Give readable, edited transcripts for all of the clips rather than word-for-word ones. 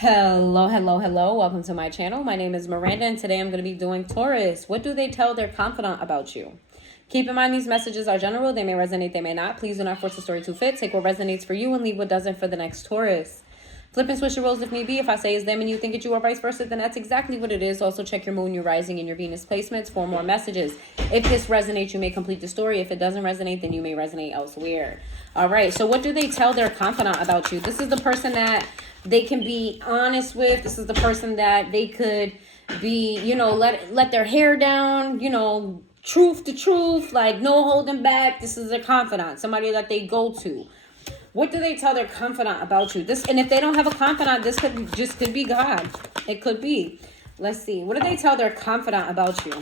Hello, hello, hello. Welcome to my channel. My name is Miranda, and today I'm going to be doing Taurus. What do they tell their confidant about you? Keep in mind these messages are general. They may resonate, they may not. Please do not force the story to fit. Take what resonates for you and leave what doesn't for the next Taurus. Flip and switch your roles if need be. If I say it's them and you think it's you or vice versa, then that's exactly what it is. Also check your moon, your rising, and your Venus placements for more messages. If this resonates, you may complete the story. If it doesn't resonate, then you may resonate elsewhere. All right, so what do they tell their confidant about you? This is the person that they can be honest with. This is the person that they could be, let their hair down, truth to truth, like no holding back. This is their confidant, somebody that they go to. What do they tell their confidant about you? And if they don't have a confidant, this could be God. It could be. Let's see. What do they tell their confidant about you?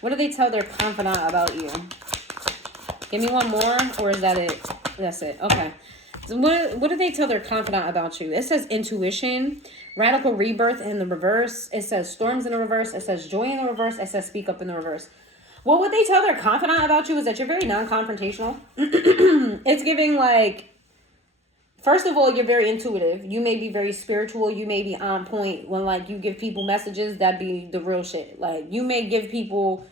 What do they tell their confidant about you? Give me one more, or is that it? That's it. Okay. So what do they tell their confidant about you? It says intuition, radical rebirth in the reverse. It says storms in the reverse. It says joy in the reverse. It says speak up in the reverse. Well, what they tell their confidant about you is that you're very non-confrontational. It's giving like, first of all, you're very intuitive. You may be very spiritual. You may be on point when like you give people messages. That'd be the real shit. Like you may give people,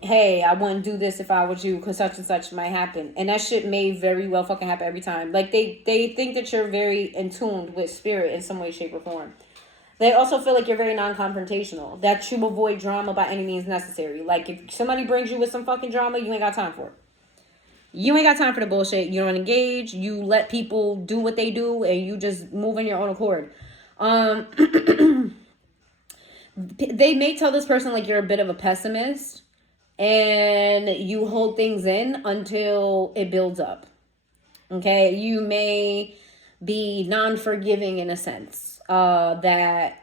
hey, I wouldn't do this if I was you because such and such might happen. And that shit may very well fucking happen every time. Like they think that you're very in tune with spirit in some way, shape, or form. They also feel like you're very non-confrontational. That you avoid drama by any means necessary. Like, if somebody brings you with some fucking drama, you ain't got time for it. You ain't got time for the bullshit. You don't engage. You let people do what they do, and you just move on your own accord. They may tell this person, like, you're a bit of a pessimist, and you hold things in until it builds up. Okay? You may be non-forgiving in a sense. That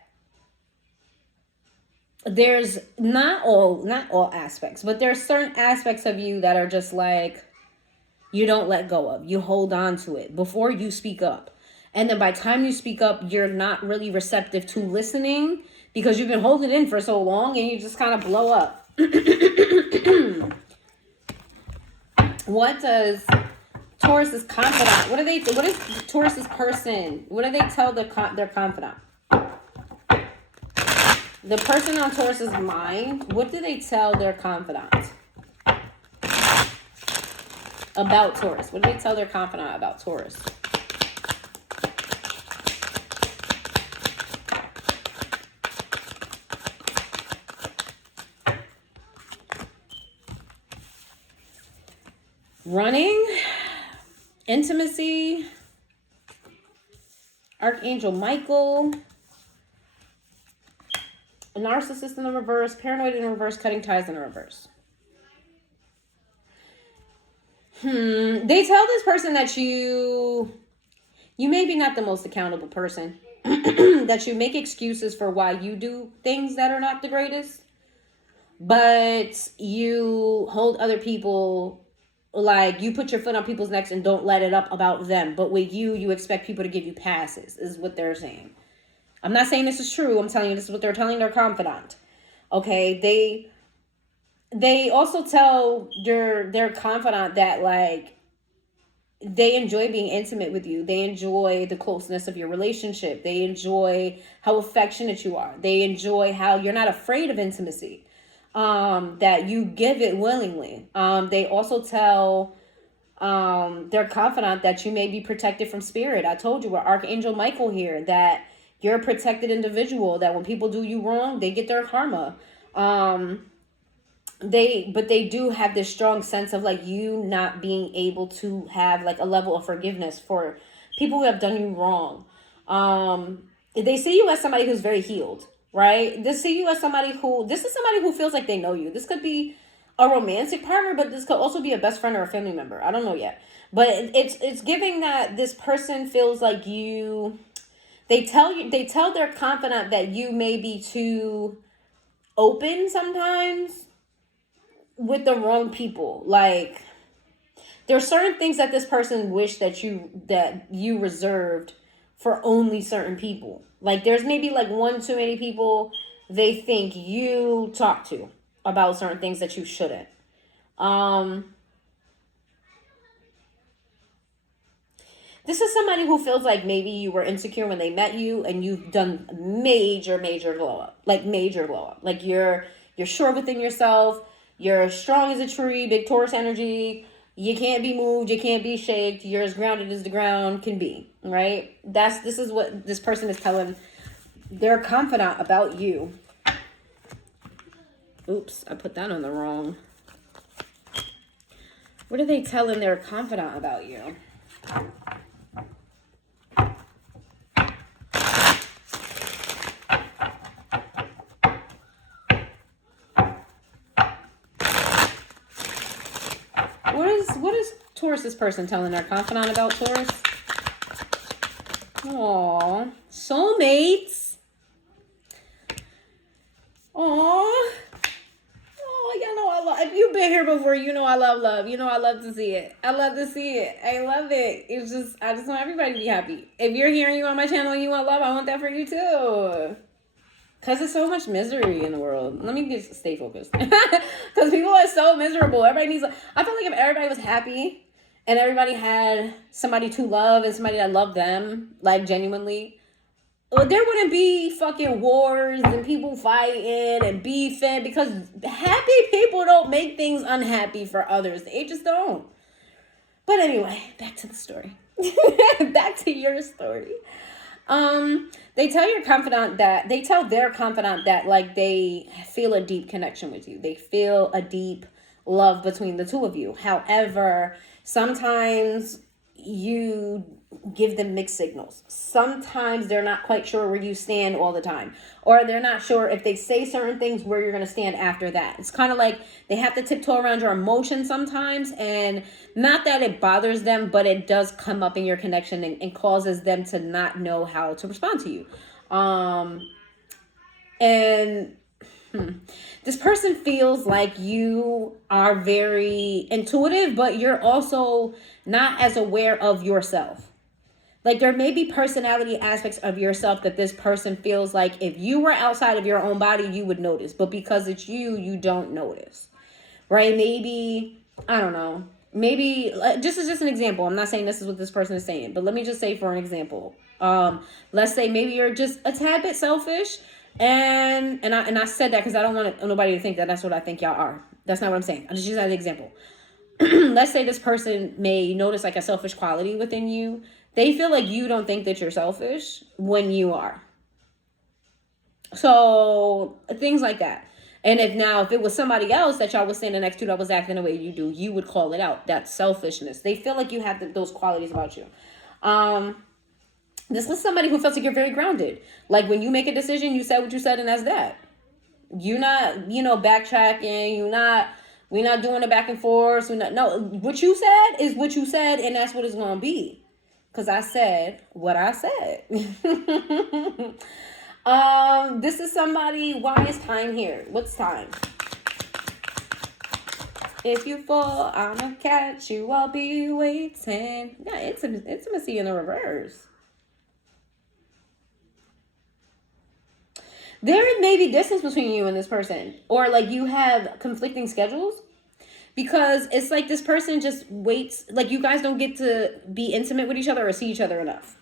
there's not all aspects, but there's certain aspects of you that are just like you don't let go of. You hold on to it before you speak up. And then by the time you speak up, you're not really receptive to listening because you've been holding in for so long and you just kind of blow up. What does Taurus's confidant, what is Taurus's person? What do they tell their confidant? The person on Taurus's mind, what do they tell their confidant about Taurus? What do they tell their confidant about Taurus? Running, intimacy, Archangel Michael, a narcissist in the reverse, paranoid in the reverse, cutting ties in the reverse. They tell this person that you may be not the most accountable person. That you make excuses for why you do things that are not the greatest. But you hold other people, like you put your foot on people's necks and don't let it up about them. But with you expect people to give you passes, is what they're saying. I'm not saying this is true. I'm telling you this is what they're telling their confidant. Okay, they also tell their confidant that like they enjoy being intimate with you. They enjoy the closeness of your relationship. They enjoy how affectionate you are. They enjoy how you're not afraid of intimacy. That you give it willingly. They also tell their confidant that you may be protected from spirit. I told you, we're Archangel Michael here, that you're a protected individual, that when people do you wrong, they get their karma. They do have this strong sense of like you not being able to have like a level of forgiveness for people who have done you wrong. They see you as somebody who's very healed, right? They see you as somebody this is somebody who feels like they know you. This could be a romantic partner, but this could also be a best friend or a family member. I don't know yet. But it's giving that this person feels like you. They tell their confidant that you may be too open sometimes with the wrong people. Like there are certain things that this person wish that you reserved for only certain people. Like there's maybe like one too many people they think you talk to about certain things that you shouldn't. This is somebody who feels like maybe you were insecure when they met you, and you've done major glow up. Like major glow up. Like you're sure within yourself. You're strong as a tree, big Taurus energy. You can't be moved, you can't be shaked. You're as grounded as the ground can be, right? This is what this person is telling. They're confident about you. Oops, I put that on the wrong. What are they telling they're confident about you? What is Taurus's person telling their confidant about Taurus? Aww, soulmates. Aww. Oh, y'all know I love. If you've been here before, you know I love love. You know I love to see it. I love to see it. I love it. It's just, I just want everybody to be happy. If you're hearing you on my channel and you want love, I want that for you too. Because there's so much misery in the world. Let me just stay focused. Because people are so miserable. Everybody needs... I feel like if everybody was happy and everybody had somebody to love and somebody that loved them, like genuinely, there wouldn't be fucking wars and people fighting and beefing, because happy people don't make things unhappy for others. They just don't. But anyway, back to the story. Back to your story. They tell their confidant that like they feel a deep connection with you. They feel a deep love between the two of you. However, sometimes you give them mixed signals. Sometimes they're not quite sure where you stand all the time, or they're not sure if they say certain things where you're going to stand after that. It's kind of like they have to tiptoe around your emotions sometimes, and not that it bothers them, but it does come up in your connection and causes them to not know how to respond to you. This person feels like you are very intuitive, but you're also not as aware of yourself. Like there may be personality aspects of yourself that this person feels like if you were outside of your own body, you would notice. But because it's you, you don't notice. Right? Maybe, I don't know. Maybe, this is just an example. I'm not saying this is what this person is saying. But let me just say for an example. Let's say maybe you're just a tad bit selfish. And I said that because I don't want nobody to think that that's what I think y'all are. That's not what I'm saying. I'm just using that as an example. Let's say this person may notice like a selfish quality within you. They feel like you don't think that you're selfish when you are. So things like that. And if it was somebody else that y'all was standing next to that was acting the way you do, you would call it out. That's selfishness. They feel like you have those qualities about you. This is somebody who feels like you're very grounded. Like when you make a decision, you said what you said, and that's that. You're not, backtracking. We're not doing it back and forth. No, what you said is what you said, and that's what it's going to be. Because I said what I said. This is somebody, why is time here? What's time? If you fall, I'ma catch you, I'll be waiting. Yeah, intimacy in the reverse. There may be distance between you and this person. Or like you have conflicting schedules. Because it's like this person just waits. Like you guys don't get to be intimate with each other or see each other enough.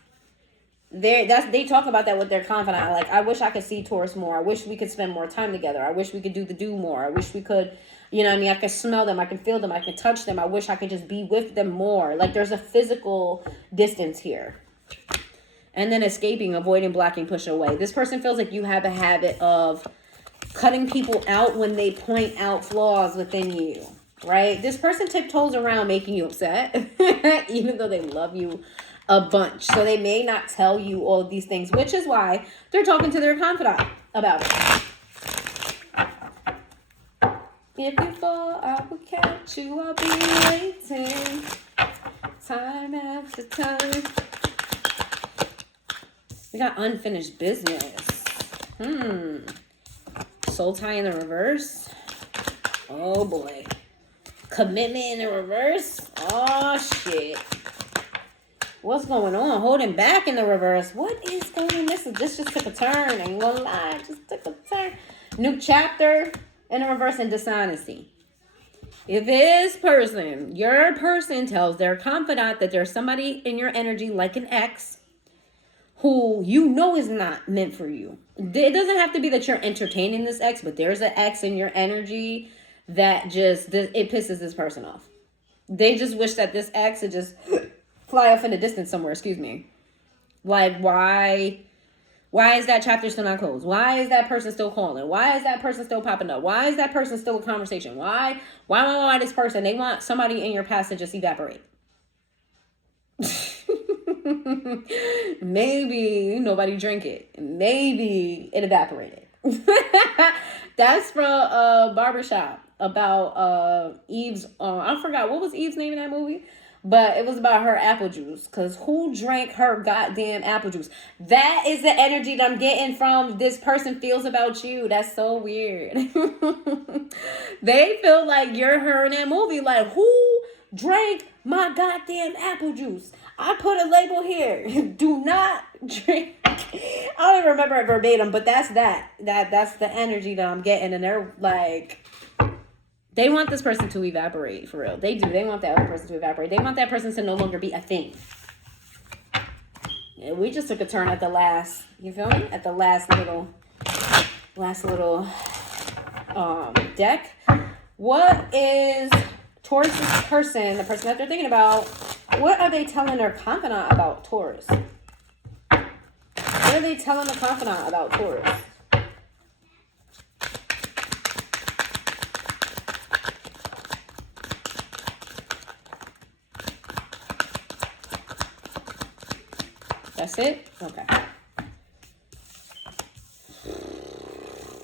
They talk about that with their confidant. Like, I wish I could see Taurus more. I wish we could spend more time together. I wish we could do more. I wish we could, I could smell them. I can feel them. I can touch them. I wish I could just be with them more. Like there's a physical distance here. And then escaping, avoiding, blocking, pushing away. This person feels like you have a habit of cutting people out when they point out flaws within you. Right? This person tiptoes around making you upset, even though they love you a bunch. So they may not tell you all of these things, which is why they're talking to their confidant about it. If you fall, I will catch you. I'll be waiting. Time after time. We got unfinished business. Soul tie in the reverse. Oh boy. Commitment in the reverse. Oh shit. What's going on? Holding back in the reverse. What is going on? This just took a turn. I ain't gonna lie. It just took a turn. New chapter in the reverse and dishonesty. If this person, your person, tells their confidant that there's somebody in your energy like an ex who you know is not meant for you. It doesn't have to be that you're entertaining this ex, but there's an ex in your energy that just, it pisses this person off. They just wish that this ex would just fly off in the distance somewhere, excuse me. Like, why is that chapter still not closed? Why is that person still calling? Why is that person still popping up? Why is that person still a conversation? Why this person? They want somebody in your past to just evaporate. Maybe nobody drank it. Maybe it evaporated. That's from Barbershop about Eve's. I forgot what was Eve's name in that movie. But it was about her apple juice. Because who drank her goddamn apple juice? That is the energy that I'm getting from this person feels about you. That's so weird. They feel like you're her in that movie. Like, who drank my goddamn apple juice? I put a label here. Do not drink. I don't even remember it verbatim. But that's that's the energy that I'm getting. And they're like... They want this person to evaporate, for real. They do. They want that other person to evaporate. They want that person to no longer be a thing. Yeah, we just took a turn at the last, you feel me? At the last little deck. What is Taurus's person, the person that they're thinking about, what are they telling their confidant about Taurus? What are they telling the confidant about Taurus? That's it? Okay.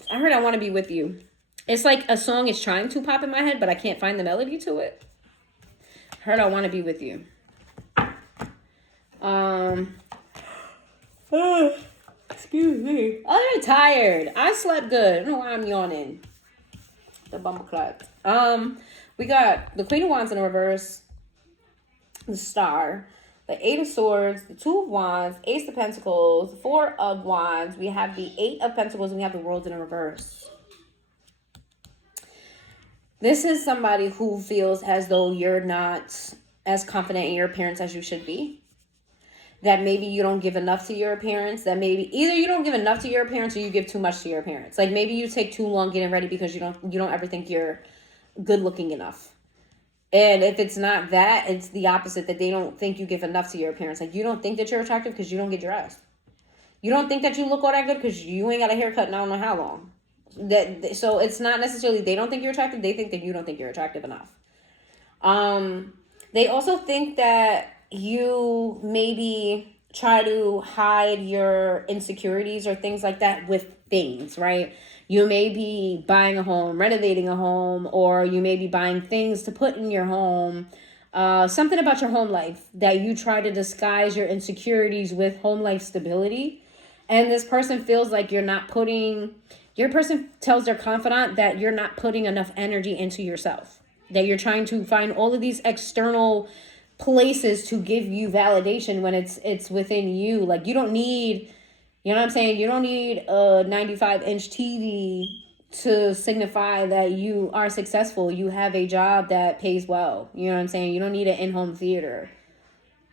I heard I Want to Be With You. It's like a song is trying to pop in my head, but I can't find the melody to it. Heard I Want to Be With You. Excuse me. I'm tired. I slept good. I don't know why I'm yawning. The bumbleclot. We got the Queen of Wands in reverse. The Star. The Eight of Swords, the Two of Wands, Ace of Pentacles, the Four of Wands. We have the Eight of Pentacles, and we have the World in a reverse. This is somebody who feels as though you're not as confident in your appearance as you should be. That maybe you don't give enough to your appearance. That maybe either you don't give enough to your appearance or you give too much to your appearance. Like maybe you take too long getting ready because you don't ever think you're good looking enough. And if it's not that, it's the opposite, that they don't think you give enough to your appearance. Like, you don't think that you're attractive because you don't get dressed. You don't think that you look all that good because you ain't got a haircut in I don't know how long. So it's not necessarily they don't think you're attractive. They think that you don't think you're attractive enough. They also think that you maybe try to hide your insecurities or things like that with things, right? You may be buying a home, renovating a home, or you may be buying things to put in your home. Something about your home life that you try to disguise your insecurities with home life stability. And this person feels like your person tells their confidant that you're not putting enough energy into yourself. That you're trying to find all of these external places to give you validation when it's within you. Like you don't need... You know what I'm saying? You don't need a 95-inch TV to signify that you are successful. You have a job that pays well. You know what I'm saying? You don't need an in-home theater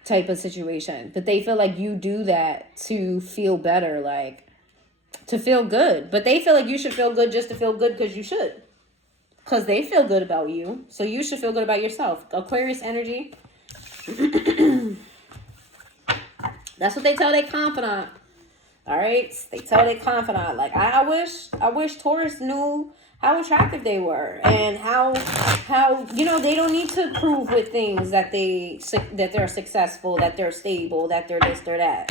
type of situation. But they feel like you do that to feel better, like to feel good. But they feel like you should feel good just to feel good because you should. Because they feel good about you. So you should feel good about yourself. Aquarius energy. That's what they tell their confidant. All right, they tell their confidant, like, I wish Taurus knew how attractive they were and how they don't need to prove with things that they're successful, that they're stable, that they're this, they're that.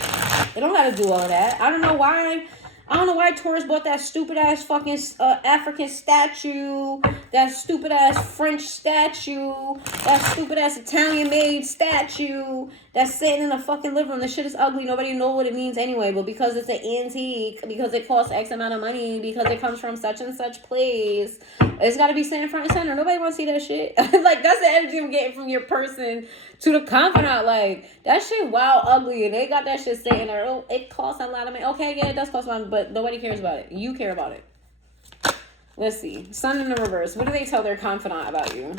They don't have to do all that. I don't know why Taurus bought that stupid ass fucking African statue, that stupid ass French statue, that stupid ass Italian made statue that's sitting in a fucking living room. The shit is ugly. Nobody know what it means anyway, but because it's an antique, because it costs X amount of money, because it comes from such and such place, it's got to be sitting front and center. Nobody want to see that shit. Like, that's the energy I'm getting from your person to the confidant. Like, that shit wild ugly, and they got that shit sitting there. Oh, it costs a lot of money. Okay, yeah, it does cost money, but nobody cares about it. You care about it. Let's see. Sun in the reverse. What do they tell their confidant about you?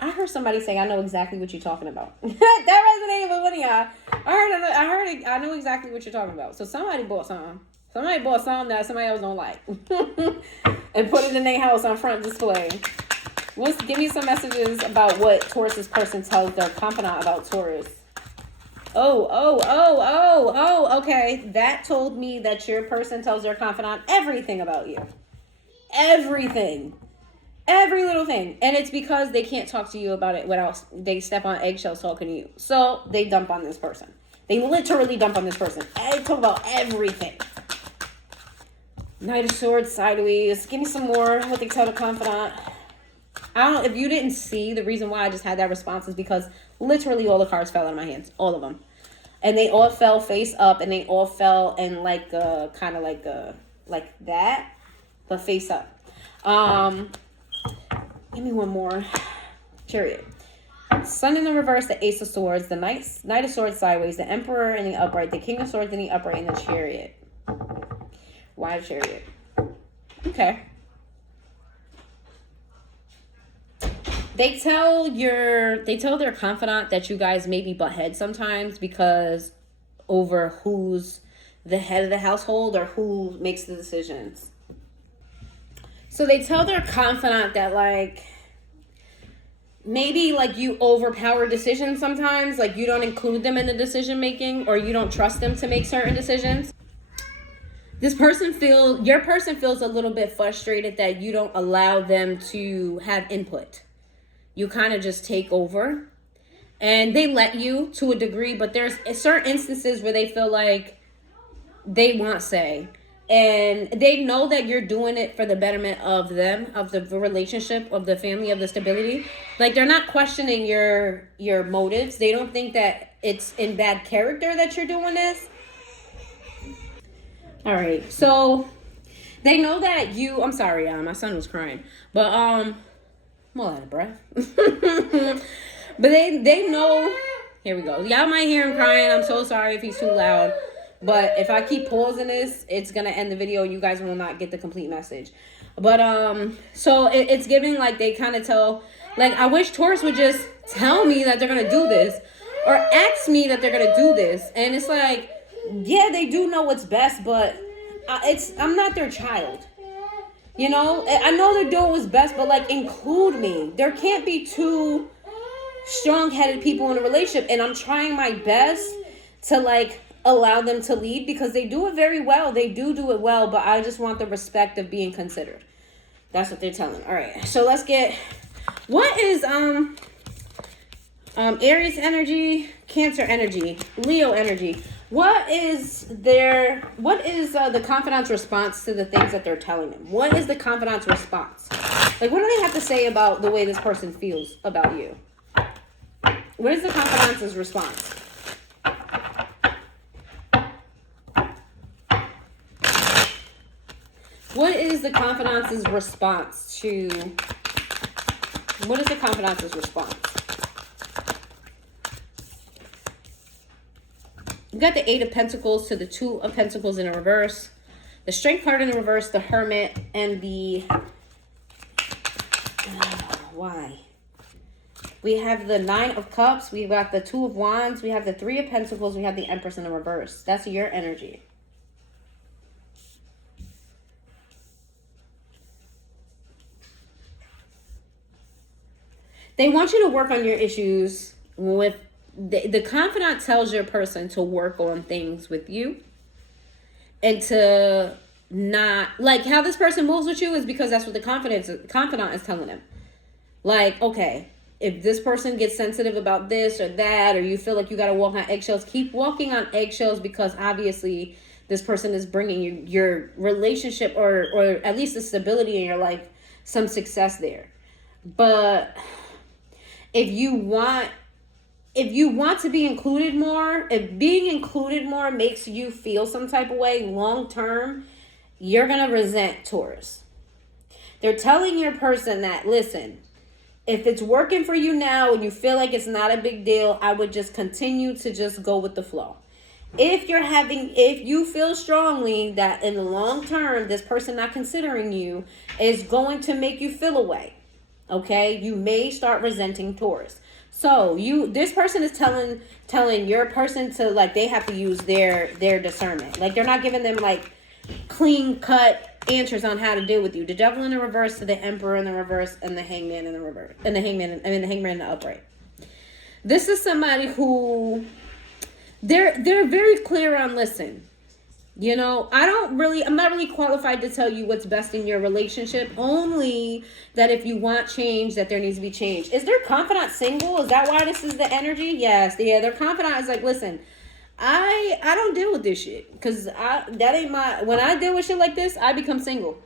I heard somebody say, I know exactly what you're talking about. That resonated with one of y'all. I heard it. I know exactly what you're talking about. So somebody bought something. Somebody bought something that somebody else don't like. And put it in their house on front display. Give me some messages about what Taurus's person tells their confidant about Taurus. Okay. That told me that your person tells their confidant everything about you. Everything. Every little thing. And it's because they can't talk to you about it without they step on eggshells talking to you. So they dump on this person. They literally dump on this person. They talk about everything. Knight of Swords sideways. Give me some more. What they tell the confidant. I don't know if you didn't see, the reason why I just had that response is because literally all the cards fell out of my hands. All of them. And they all fell face up, and they all fell in like kind of like that, but face up. Give me one more. Chariot. Sun in the reverse, the Ace of Swords, the Knight of Swords sideways, the Emperor in the upright, the King of Swords in the upright, and the Chariot. Why Chariot? Okay. They tell their confidant that you guys maybe butt heads sometimes because over who's the head of the household or who makes the decisions. So they tell their confidant that like maybe like you overpower decisions sometimes, like you don't include them in the decision making or you don't trust them to make certain decisions. Your person feels a little bit frustrated that you don't allow them to have input. You kind of just take over and they let you to a degree, but there's certain instances where they feel like they want say, and they know that you're doing it for the betterment of them, of the relationship, of the family, of the stability. Like they're not questioning your motives. They don't think that it's in bad character that you're doing this. All right. So they know that I'm sorry, my son was crying, but, I'm all out of breath. But they know. Here we go. Y'all might hear him crying. I'm so sorry if he's too loud. But if I keep pausing this, it's going to end the video. You guys will not get the complete message. But, so it's giving like they kind of tell, like, I wish Taurus would just tell me that they're going to do this or ask me that they're going to do this. And it's like, yeah, they do know what's best, but I'm not their child. You know, I know they're doing what's best, but like include me. There can't be two strong-headed people in a relationship, and I'm trying my best to like allow them to lead because they do it very well. They do it well, but I just want the respect of being considered. That's what they're telling. All right, so let's get what is Aries energy, Cancer energy, Leo energy. What is the confidant's response to the things that they're telling them? What is the confidant's response? Like, what do they have to say about the way this person feels about you? What is the confidant's response? What is the confidant's response to... What is the confidant's response? We got the 8 of Pentacles to the 2 of Pentacles in a reverse. The Strength card in the reverse, the Hermit, and the... why? We have the 9 of Cups. We've got the 2 of Wands. We have the 3 of Pentacles. We have the Empress in the reverse. That's your energy. They want you to work on your issues with... The confidant tells your person to work on things with you and to not like how this person moves with you is because that's what the confidant is telling them. Like, okay, if this person gets sensitive about this or that, or you feel like you got to walk on eggshells, keep walking on eggshells because obviously this person is bringing your relationship or at least the stability in your life, some success there. But if you want to be included more, if being included more makes you feel some type of way long term, you're going to resent Taurus. They're telling your person that, listen, if it's working for you now and you feel like it's not a big deal, I would just continue to just go with the flow. if you feel strongly that in the long term, this person not considering you is going to make you feel away, okay, you may start resenting Taurus. So this person is telling your person to, like, they have to use their discernment. Like, they're not giving them like clean cut answers on how to deal with you. The Devil in the reverse to the Emperor in the reverse, and the Hangman in the reverse, and the Hangman in the upright. This is somebody who they're very clear on, listen, you know, I'm not really qualified to tell you what's best in your relationship, only that if you want change, that there needs to be change. Is their confidant single? Is that why this is the energy? Yes. Yeah, their confidant is like, listen, I don't deal with this shit, because that ain't my, when I deal with shit like this, I become single.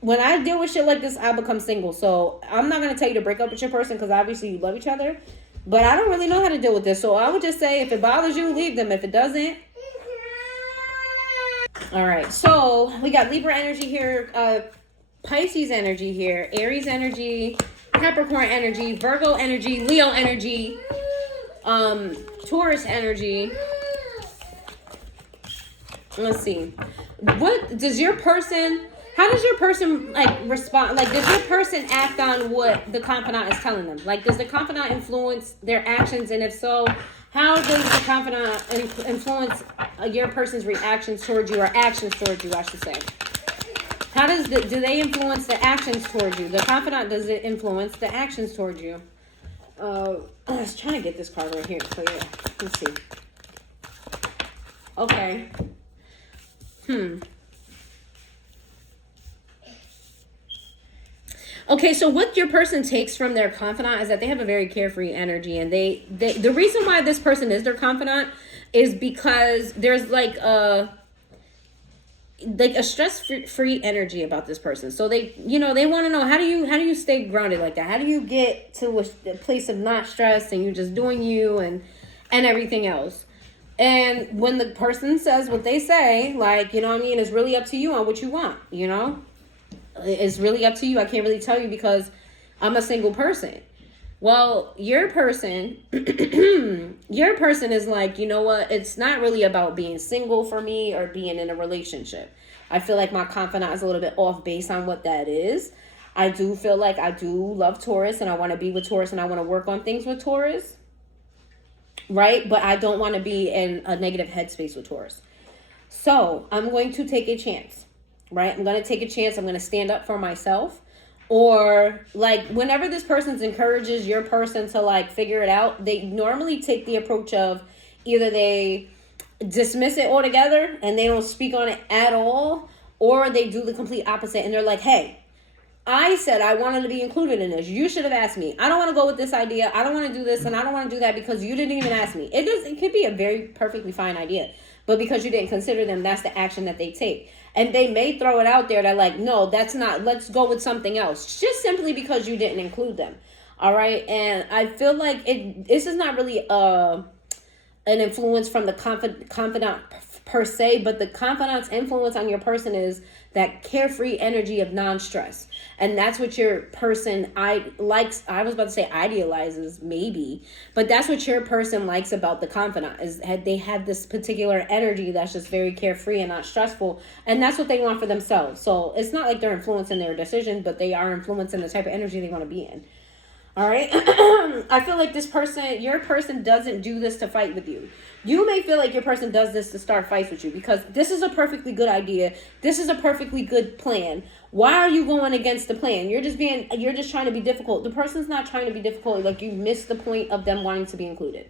When I deal with shit like this, I become single. So I'm not going to tell you to break up with your person, because obviously you love each other. But I don't really know how to deal with this. So I would just say, if it bothers you, leave them. If it doesn't. All right. So we got Libra energy here. Pisces energy here. Aries energy. Capricorn energy. Virgo energy. Leo energy. Taurus energy. Let's see. What does your person... How does your person, like, respond? Like, does your person act on what the confidant is telling them? Like, does the confidant influence their actions? And if so, how does the confidant influence your person's reactions towards you, or actions towards you, I should say? How do they influence the actions towards you? The confidant, does it influence the actions towards you? I was trying to get this card right here. So, yeah, let's see. Okay. Okay, so what your person takes from their confidant is that they have a very carefree energy, and the reason why this person is their confidant is because there's like a stress-free energy about this person. So they want to know, how do you stay grounded like that? How do you get to a place of not stress and you're just doing you and everything else? And when the person says what they say, like, you know what I mean, it's really up to you on what you want, you know? It's really up to you. I can't really tell you because I'm a single person. Well, your person is like, you know what? It's not really about being single for me or being in a relationship. I feel like my confidant is a little bit off based on what that is. I do feel like I do love Taurus, and I want to be with Taurus, and I want to work on things with Taurus. Right? But I don't want to be in a negative headspace with Taurus. So I'm going to take a chance. Right? I'm going to take a chance. I'm going to stand up for myself. Or, like, whenever this person encourages your person to, like, figure it out, they normally take the approach of either they dismiss it altogether and they don't speak on it at all, or they do the complete opposite and they're like, hey, I said I wanted to be included in this. You should have asked me. I don't want to go with this idea. I don't want to do this, and I don't want to do that because you didn't even ask me. It could be a very perfectly fine idea, but because you didn't consider them, that's the action that they take. And they may throw it out there that, like, no, that's not, let's go with something else, just simply because you didn't include them. All right. And I feel like this is not really an influence from the confidant per se, but the confidant's influence on your person is that carefree energy of non-stress. And that's what your person likes. I was about to say idealizes, maybe, but that's what your person likes about the confidant, is they have this particular energy that's just very carefree and not stressful. And that's what they want for themselves. So it's not like they're influencing their decision, but they are influencing the type of energy they want to be in. All right. I feel like your person doesn't do this to fight with you. You may feel like your person does this to start fights with you because this is a perfectly good idea. This is a perfectly good plan. Why are you going against the plan? You're just trying to be difficult. The person's not trying to be difficult. Like, you missed the point of them wanting to be included.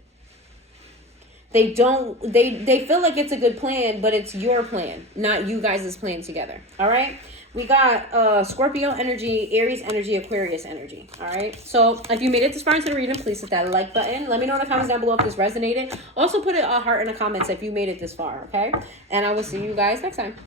They feel like it's a good plan, but it's your plan, not you guys' plan together. All right. We got Scorpio energy, Aries energy, Aquarius energy. All right. So if you made it this far into the reading, please hit that like button. Let me know in the comments down below if this resonated. Also put a heart in the comments if you made it this far. Okay. And I will see you guys next time.